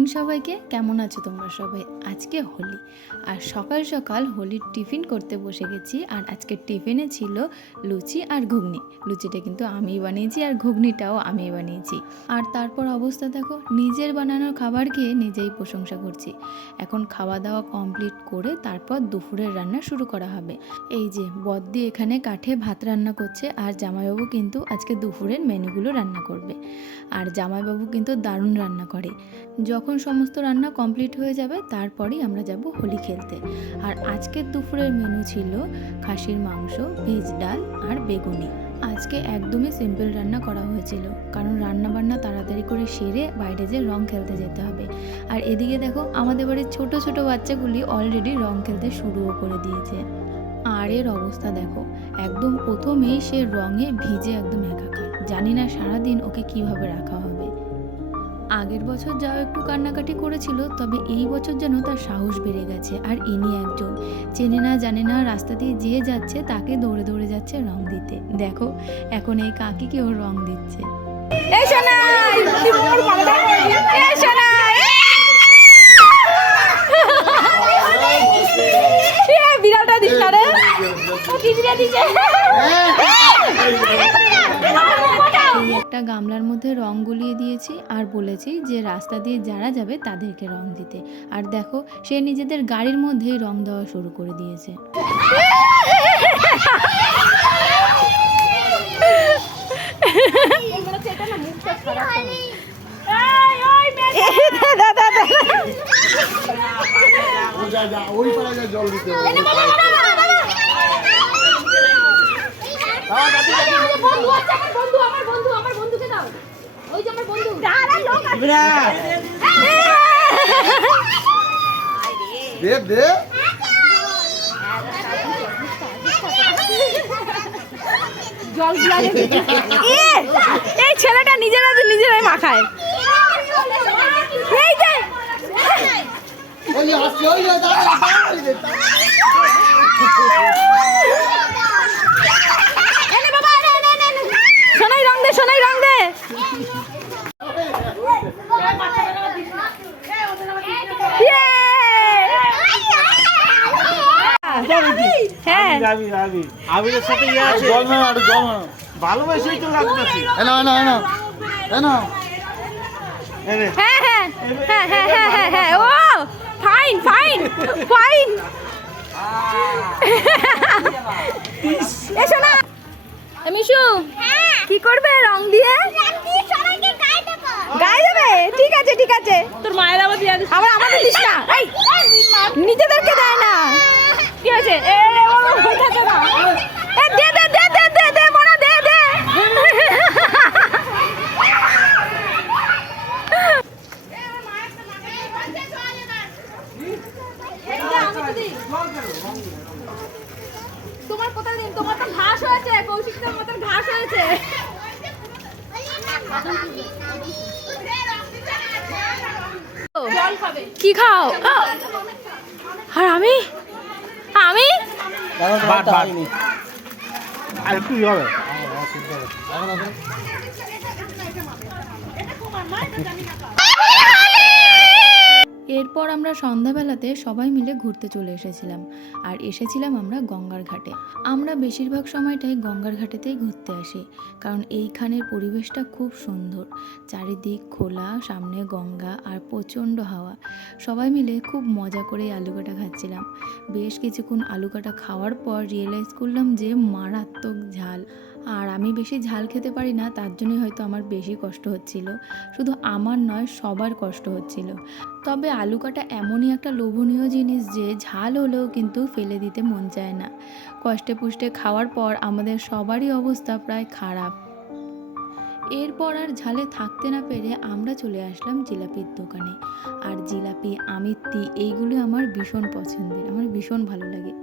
Morning সবাইকে। কেমন আছো তোমরা সবাই? আজকে হোলি, আর সকাল সকাল হোলির টিফিন করতে বসে গেছি। আর আজকে টিফিনে ছিল লুচি আর ঘুগনি। লুচিটা কিন্তু আমিই বানিয়েছি আর ঘুগনিটাও আমিই বানিয়েছি। আর তারপর অবস্থা দেখো, নিজের বানানো খাবার খেয়ে নিজেই প্রশংসা করছি। এখন খাওয়া দাওয়া কমপ্লিট করে তারপর দুপুরের রান্না শুরু করা হবে। এই যে বদ্দি এখানে কাঠে ভাত রান্না করছে, আর জামাইবাবু কিন্তু আজকে দুপুরের মেনুগুলো রান্না করবে। আর জামাইবাবু কিন্তু দারুণ রান্না করে। যখন সমস্ত রান্না কমপ্লিট হয়ে যাবে তারপরেই আমরা যাব হোলি খেলতে। আর আজকের দুপুরের মেনু ছিল খাসির মাংস, ভেজ ডাল আর বেগুনি। আজকে একদমই সিম্পল রান্না করা হয়েছিল, কারণ রান্না বান্না তাড়াতাড়ি করে সেরে বাইরে যে রং খেলতে যেতে হবে। আর এদিকে দেখো, আমাদের বাড়ির ছোট ছোট বাচ্চাগুলি অলরেডি রং খেলতে শুরুও করে দিয়েছে। আর এর অবস্থা দেখো, একদম প্রথমেই সে রঙে ভিজে একদম একাকার। জানি না সারাদিন ওকে কিভাবে রাখা হবে। আগের বছর যাও একটু কান্নাকাটি করেছিল, তবে এই বছর যেন তার সাহস বেড়ে গেছে। আর ইনি একজন চেনে না জানে না রাস্তা দিয়ে যে যাচ্ছে তাকে দৌড়ে দৌড়ে যাচ্ছে রং দিতে। দেখো এখন এই কাকিকে ওর রং দিচ্ছে। বিড়ালটা দিস না রে। একটা গামলার মধ্যে রং গুলিয়ে দিয়েছি আর বলেছি যে রাস্তা দিয়ে যারা যাবে তাদেরকে রং দিতে। আর দেখো, সে নিজেদের গাড়ির মধ্যেই রং দেওয়া শুরু করে দিয়েছে। এই ছেলেটা নিজেরাই মাখায়। সোনাই রং দে, সোনাই রং দে। মিশু কি করবে রং দিয়ে? গায়ে দেবে? ঠিক আছে ঠিক আছে। তোর মায়ের আবার আমাদের দিস না, নিজেদেরকে দেয় না। কি হয়েছে? দে দে দে দে দে দে মোনা দে দে। তোমার কোথায় দিন? তোমার তো ঘাস হয়েছে, কৌশিকদের মতো ঘাস হয়েছে। কি খাও? আর আমি এরপর আমরা সন্ধ্যাবেলাতে সবাই মিলে ঘুরতে চলে এসেছিলাম। আর এসেছিলাম আমরা গঙ্গার ঘাটে। আমরা বেশিরভাগ সময়টাই গঙ্গার ঘাটেতেই ঘুরতে আসি, কারণ এইখানের পরিবেশটা খুব সুন্দর। চারিদিক খোলা, সামনে গঙ্গা আর প্রচণ্ড হাওয়া। সবাই মিলে খুব মজা করে আলু কাটা খাচ্ছিলাম। বেশ কিছুক্ষণ আলু কাটা খাওয়ার পর রিয়েলাইজ করলাম যে মারাত্মক ঝাল। আর আমি বেশি ঝাল খেতে পারি না, তার জন্যই হয়তো আমার বেশি কষ্ট হচ্ছিল। শুধু আমার নয়, সবার কষ্ট হচ্ছিল। তবে আলু কাটা এমনই একটা লোভনীয় জিনিস যে ঝাল হলেও কিন্তু ফেলে দিতে মন চায় না। কষ্টে পুষ্টে খাওয়ার পর আমাদের সবারই অবস্থা প্রায় খারাপ। এরপর আর ঝালে থাকতে না পেরে আমরা চলে আসলাম জিলাপির দোকানে। আর জিলাপি, আমিত্তি, এইগুলো আমার ভীষণ পছন্দের, আমার ভীষণ ভালো লাগে।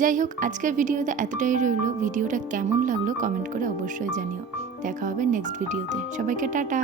যাই হোক, আজকের ভিডিওতে এতটাই রইল। ভিডিওটা কেমন লাগলো কমেন্ট করে অবশ্যই জানিও। দেখা হবে নেক্সট ভিডিওতে। সবাইকে টাটা।